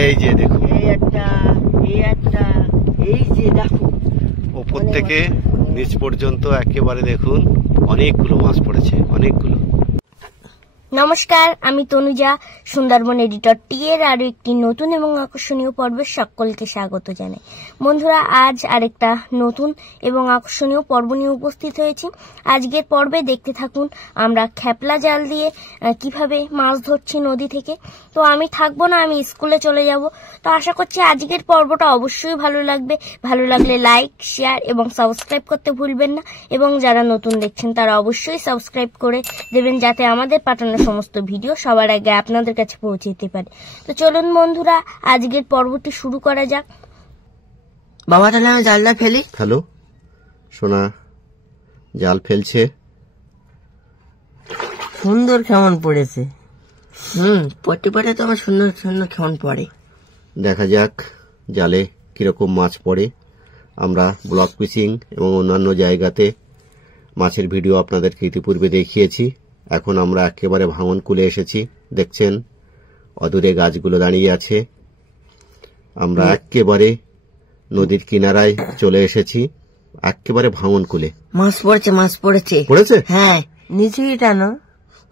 এই যে দেখুন, এই যে দেখো উপর থেকে নিচ পর্যন্ত একেবারে দেখুন অনেকগুলো মাছ পড়েছে, অনেকগুলো। নমস্কার, আমি তনুজা, সুন্দরবন এডিটর টি এর আরো একটি নতুন এবং আকর্ষণীয় পর্বে সকলকে স্বাগত জানাই। বন্ধুরা, আজ আরেকটা নতুন এবং আকর্ষণীয় পর্ব নিয়ে উপস্থিত হয়েছি। আজকের পর্বে দেখতে থাকুন আমরা খেপলা জাল দিয়ে কিভাবে মাছ ধরছি নদী থেকে। তো আমি থাকবো না, আমি স্কুলে চলে যাব। তো আশা করছি আজকের পর্বটা অবশ্যই ভালো লাগবে। ভালো লাগলে লাইক, শেয়ার এবং সাবস্ক্রাইব করতে ভুলবেন না, এবং যারা নতুন দেখছেন তারা অবশ্যই সাবস্ক্রাইব করে দেবেন, যাতে আমাদের পাঠানো সমস্ত ভিডিও সবার আগে আপনাদের কাছে পৌঁছে যেতে পারে। তো চলুন বন্ধুরা, আজকের পর্বটি শুরু করা যাক। বাবা, তাহলে আমি জালটা ফেলি। হ্যালো সোনা, জাল ফেলছে। সুন্দর কেমন পড়েছে। পড়তে পড়ে তো আমার সুন্দর সুন্দর কেমন পড়ে। দেখা যাক জালে কিরকম মাছ পড়ে। আমরা ব্লক ফিশিং এবং অন্যান্য জায়গাতে মাছের ভিডিও আপনাদেরকে ইতিপূর্বে দেখিয়েছি। এখন আমরা একেবারে ভাঙন কুলে এসেছি। দেখছেন অদূরে গাছগুলো দাঁড়িয়ে আছে। আমরা একেবারে নদীর কিনারায় চলে এসেছি, একেবারে ভাঙন কুলে। মাছ পড়েছে, মাছ পড়েছে। পড়েছে? হ্যাঁ, নিচেই টানো।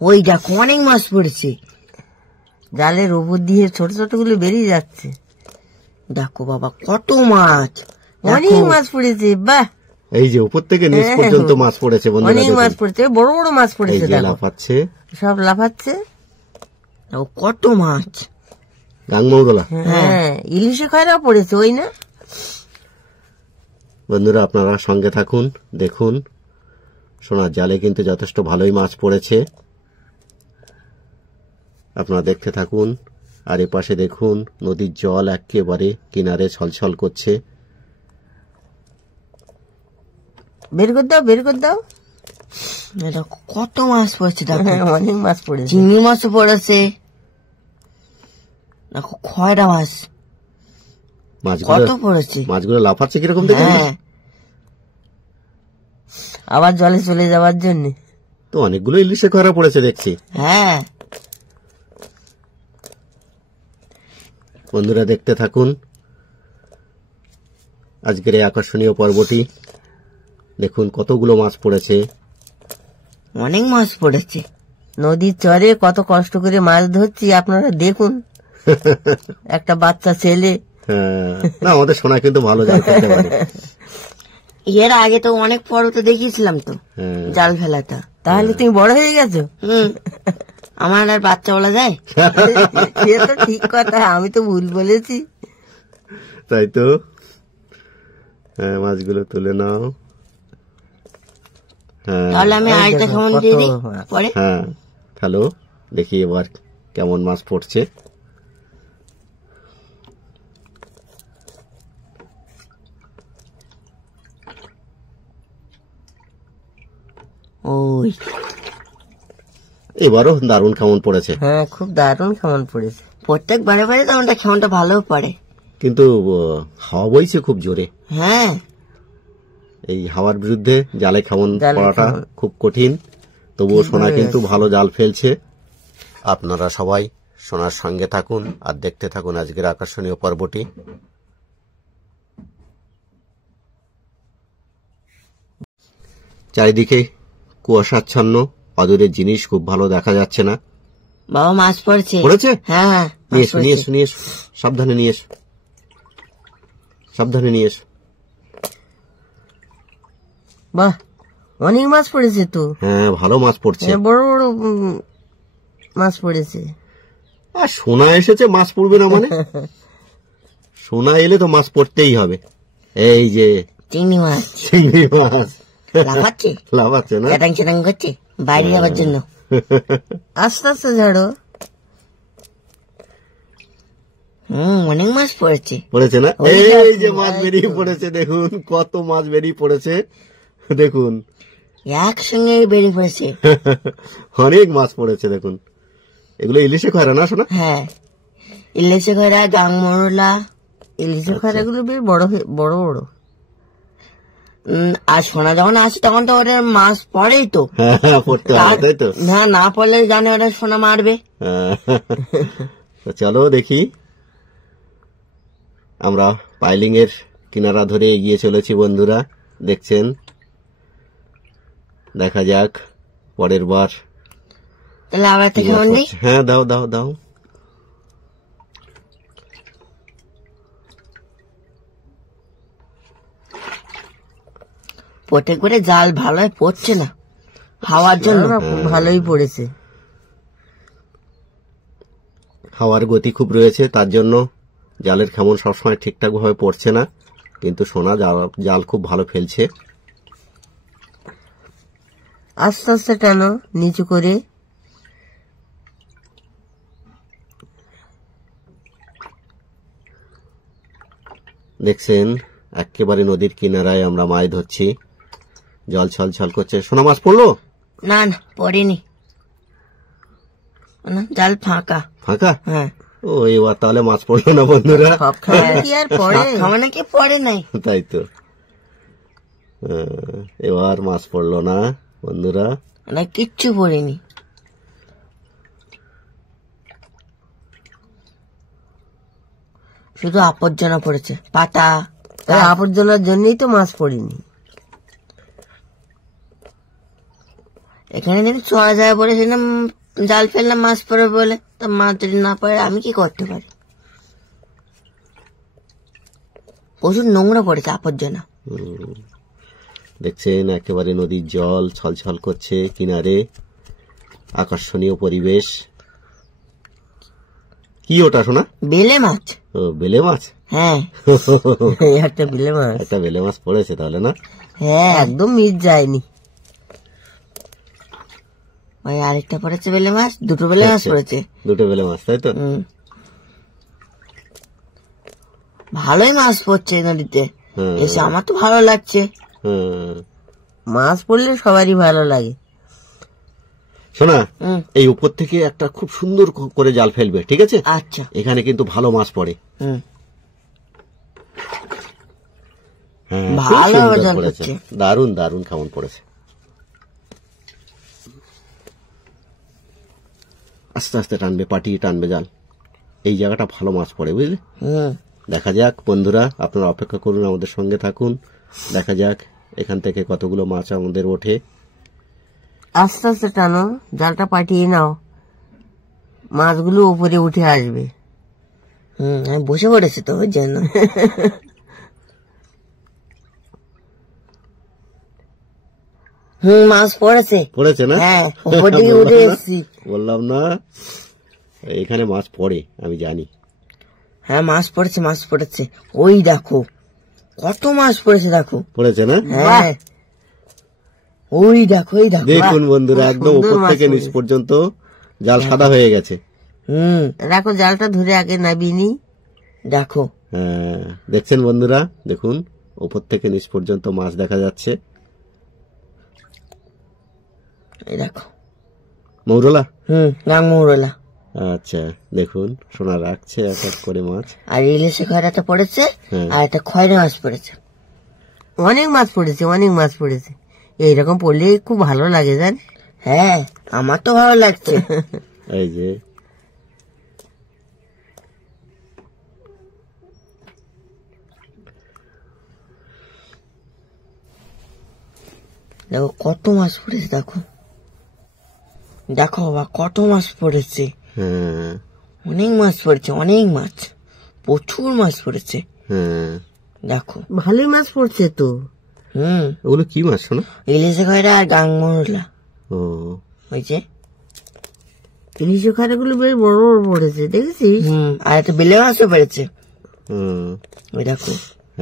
ওই দেখো অনেক মাছ পড়েছে। জালের উপর দিয়ে ছোট ছোট গুলো বেরিয়ে যাচ্ছে। দেখো বাবা, কত মাছ, অনেক মাছ পড়েছে। বাহ, এই যে উপর থেকে নিচ পর্যন্ত মাছ পড়েছে বন্ধুরা, অনেক মাছ পড়েছে, বড় বড় মাছ পড়েছে। লাফাচ্ছে, সব লাফাচ্ছে। কত মাছ, গাংমৌদলা। হ্যাঁ, ইলিশে খয়রা পড়েছে, ওই না বন্ধুরা? আপনারা সঙ্গে থাকুন, দেখুন সোনার জালে কিন্তু যথেষ্ট ভালোই মাছ পড়েছে। আপনারা দেখতে থাকুন। আর এপাশে দেখুন নদীর জল একেবারে কিনারে ছলছল করছে। বের করে দাও, বের করে দাও। কত মাছ পড়েছে, অনেক মাছ পড়েছে। চিংড়ি মাছও পড়েছে, দেখো খয়রা মাছ কত পড়েছে। মাছগুলো লাফাচ্ছে কিরকম দেখে। আবার জলে চলে যাওয়ার জন্য তো অনেকগুলো ইলিশে খয়রা পড়েছে দেখছি। হ্যাঁ বন্ধুরা, দেখতে থাকুন আজকের এই আকর্ষণীয় পর্বটি। দেখুন কতগুলো মাছ পড়েছে, অনেক মাছ পড়েছে। নদীর চরে কত কষ্ট করে মাছ ধরছি আপনারা দেখুন। একটা বাচ্চা ছেলে। না, আমাদের সোনা কিন্তু ভালো জাল ফেলতে পারে। এর আগে তো অনেক পর্ব তো দেখিয়েছিলাম তো জাল ফেলাটা। তাহলে তুমি বড় হয়ে গেছো। আমার আর বাচ্চা বলা যায়? সে তো ঠিক কথা, আমি তো ভুল বলেছি। তাই তো। হ্যাঁ, মাছগুলো তুলে নাও। তাহলে আমি আরেকটা কেমন দিয়ে দিই পরে। হ্যাঁ, হ্যালো, দেখি এবার কেমন মাছ পড়ছে। ওই এবারও দারুণ কেমন পড়েছে। হ্যাঁ, খুব দারুণ কেমন পড়েছে। প্রত্যেক বারে বারে তো আমাদের কেমনটা ভালো পড়ে, কিন্তু হাওয়া বইছে খুব জোরে। হ্যাঁ, এই হাওয়ার বিরুদ্ধে জালে কেমন পড়াটা খুব কঠিন। তবুও সোনা কিন্তু ভালো জাল ফেলছে। আপনারা সবাই সোনার সঙ্গে থাকুন আর দেখতে থাকুন আজকের আকর্ষণীয় পর্বটি। চারিদিকে কুয়াশাচ্ছন্ন, অদূরের জিনিস খুব ভালো দেখা যাচ্ছে না। বাবা, মাছ পড়ছে। পড়েছে? হ্যাঁ, নিয়ে এসো, নিয়ে এসো, নিয়ে এসো, সাবধানে নিয়ে এসো, সাবধানে নিয়ে এসো। বাহ, অনেক মাছ পড়েছে তো। হ্যাঁ, ভালো মাছ পড়ছে, বড় বড় মাছ পড়েছে। আর সোনা এসেছে, মাছ পড়বে না মানে? সোনা এলে তো মাছ পড়তেই হবে। এই যে চিংড়ি মাছ, চিংড়ি মাছ লাফাচ্ছে, লাফাচ্ছে না, চ্যাটাং চ্যাটাং করছে বাইরে যাওয়ার জন্য। আস্তে আস্তে ঝাড়ো। অনেক মাছ পড়েছে, পড়েছে না? এই যে মাছ বেরিয়ে পড়েছে, দেখুন কত মাছ বেরিয়ে পড়েছে, দেখুন একসঙ্গে বেরিয়ে পড়েছে। অনেক মাছ পড়েছে দেখুন। এগুলো ইলিশে খয়রা না সোনা? হ্যাঁ, ইলিশে খয়রা, গাংমরলা। ইলিশে খয়রা গুলো বেশ বড় বড় বড়। আর সোনা যখন আসে তখন তো ওরা মাছ পড়েই তো। পড়তে হবে, তাই তো? হ্যাঁ, না পড়লে জানে ওরা সোনা মারবে। তো চলো দেখি, আমরা পাইলিং এর কিনারা ধরে এগিয়ে চলেছি বন্ধুরা, দেখছেন। দেখা যাক পরের বার। তাহলে আবার থেকে মন্দি। হ্যাঁ দাও দাও দাও। প্রত্যেকবারে জাল ভালো পড়ছে না, হাওয়ার জন্য। ভালোই পড়েছে, হাওয়ার গতি খুব রয়েছে, তার জন্য জালের খেমন সবসময় ঠিকঠাক ভাবে পড়ছে না, কিন্তু সোনা জাল খুব ভালো ফেলছে। আস্তে আস্তে টানো নিচু করে। দেখছেন একেবারে নদীর কিনারায় আমরা মাছ ধরছি, জল ছল ছল করছে। সোনা মাছ পড়লো? না না পড়েনি, জাল ফাঁকা। ফাঁকা? হ্যাঁ। ও এবার তাহলে মাছ পড়লো না বন্ধুরা। কি আর পড়ে, নাকি পড়ে নাই। তাই তো, এবার মাছ পড়লো না বন্ধুরা, কিচ্ছু পড়েনি। শুধু আবর্জনা পড়েছে, পাতা। আবর্জনার জন্যই তো মাছ পড়েনি। এখানে যদি চড়া যায় বলেছিলাম, জাল ফেললাম মাছ পড়ে বলে, তা মাছ যদি না পড়ে আমি কি করতে পারি? প্রচুর নোংরা পড়েছে, আবর্জনা। দেখছেন একেবারে নদীর জল ছলছল করছে কিনারে, আকর্ষণীয় পরিবেশ। কি ওটা শোনা? বেলে মাছ। ও বেলে মাছ? হ্যাঁ একটা বেলে মাছ, একটা বেলে মাছ পড়েছে তাহলে না? হ্যাঁ একদম মিস যায়নি। ওই আরেকটা পড়েছে বেলে মাছ, দুটো বেলে মাছ পড়েছে। দুটো বেলে মাছ, তাই তো? ভালোই মাছ পড়ছে নদীতে এসে, আমার তো ভালো লাগছে। মাছ পড়লে সবারই ভালো লাগে। শোনা, এই উপর থেকে একটা খুব সুন্দর করে জাল ফেলবে, ঠিক আছে? আচ্ছা। এখানে কিন্তু ভালো মাছ পড়ে। ভালো পড়েছে, দারুন দারুন কেমন পড়েছে। আস্তে আস্তে টানবে, পাটিয়ে টানবে জাল, এই জায়গাটা ভালো মাছ পড়ে, বুঝলে? দেখা যাক বন্ধুরা, আপনারা অপেক্ষা করুন, আমাদের সঙ্গে থাকুন, দেখা যাক এখান থেকে কতগুলো মাছ আমাদের ওঠে। আস্তে আস্তে টানো, জালটা পাঠিয়ে নাও, মাছগুলো উপরে উঠে আসবে। আমি বসে পড়েছি তো ওই জন্য। মাছ পড়েছে। পড়েছে না? হ্যাঁ, উপর দিকে উঠে এসেছি। বললাম না এখানে মাছ পড়ে, আমি জানি। হ্যাঁ মাছ পড়েছে, মাছ পড়েছে। ওই দেখো কত মাছ পড়েছে, দেখো। পড়েছে না? হ্যাঁ ওই দেখো, ওই দেখো। দেখুন বন্ধুরা, একদম উপর থেকে নিচ পর্যন্ত জাল সাদা হয়ে গেছে। দেখো জালটা ধরে আগে নাবিনি, দেখো। হ্যাঁ দেখছেন বন্ধুরা, দেখুন উপর থেকে নিচ পর্যন্ত মাছ দেখা যাচ্ছে। এই দেখো মৌরলা। রাং মৌরলা। আচ্ছা দেখুন, সোনা রাখছে এক এক করে মাছ। আর ইলিশে খয়রাটা পড়েছে, আর একটা খয়রা মাছ পড়েছে। অনেক মাছ পড়েছে, অনেক মাছ পড়েছে। এইরকম পড়লে খুব ভালো লাগে, জান? হ্যাঁ আমার তো ভালো লাগছে। এই যে দেখো কত মাছ পড়েছে, দেখো দেখো বাবা কত মাছ পড়েছে। অনেক মাছ পড়েছে, অনেক মাছ, প্রচুর মাছ পড়েছে। দেখো ভালোই মাছ পড়ছে তো। ওগুলো কি মাছ শোনা? ইলিশে খয়রা আর গাং মৌরলা। ও ওই যে ইলিশে খয়রা গুলো বেশ বড় বড় পড়েছে, দেখেছিস? আর একটা বেলে মাছও পড়েছে। ওই দেখো,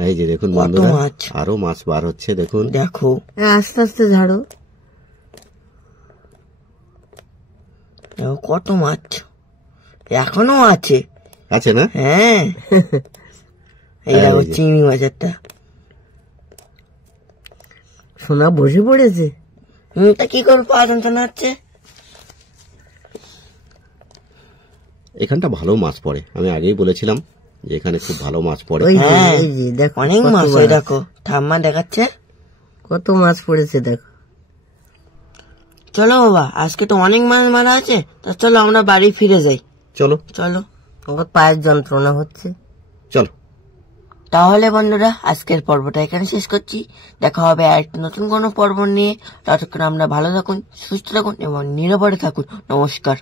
এই যে দেখুন বন্ধুরা, আরো মাছ বার হচ্ছে, দেখুন। দেখো আস্তে আস্তে ঝাড়ো, কত মাছ এখনো আছে। আছে না? হ্যাঁ এই দেখো চিংড়ি মাছেরটা। সোনা বসে পড়েছে। তা কি করবো, পা যন্ত্রণা হচ্ছে। এখানটা ভালো মাছ পড়ে, আমি আগেই বলেছিলাম যে এখানে খুব ভালো মাছ পড়ে। অনেক মাছ, ওই দেখো ঠাম্মা দেখাচ্ছে কত মাছ পড়েছে, দেখো। চলো বাবা, আজকে তো অনেক মাছ মারা আছে, তা চলো আমরা বাড়ি ফিরে যাই। চলো চলো। আমার পায়ের যন্ত্রণা হচ্ছে। চলো তাহলে বন্ধুরা আজকের পর্বটা এখানে শেষ করছি। দেখা হবে আর একটা নতুন কোনো পর্ব নিয়ে। ততক্ষণ আমরা ভালো থাকুন, সুস্থ থাকুন এবং নিরাপদে থাকুন। নমস্কার।